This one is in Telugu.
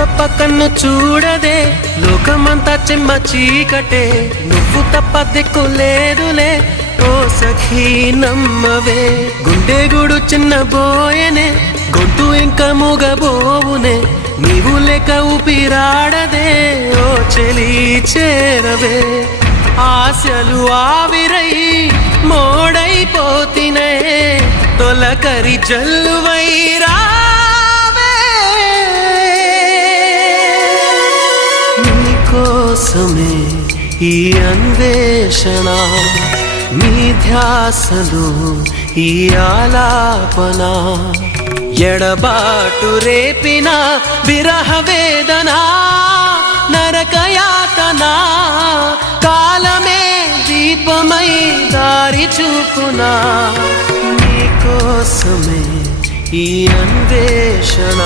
తప్ప కన్ను చూడదే లోకమంతా చెమ్మ చీకటే నువ్వు తప్ప దిక్కు లేదులే ఓ సఖీ నమ్మవే గుండె గుడు చిన్న బోయనే గొంతు ఇంకా మూగబోవునే నీవు లేక ఊపిరాడదే ఓ చెలి చేరవే ఆశలు ఆవిరై మోడైపోతినే తొలకరి జల్లువైరా కోసమే ఈ అన్వేషణ నీ ధ్యాసలో ఈ ఆలాపన ఎడబాటు రేపిన విరహ వేదన నరకయాతన కాలమే దీపమై దారి చూపునా నీ కోసమే ఈ అన్వేషణ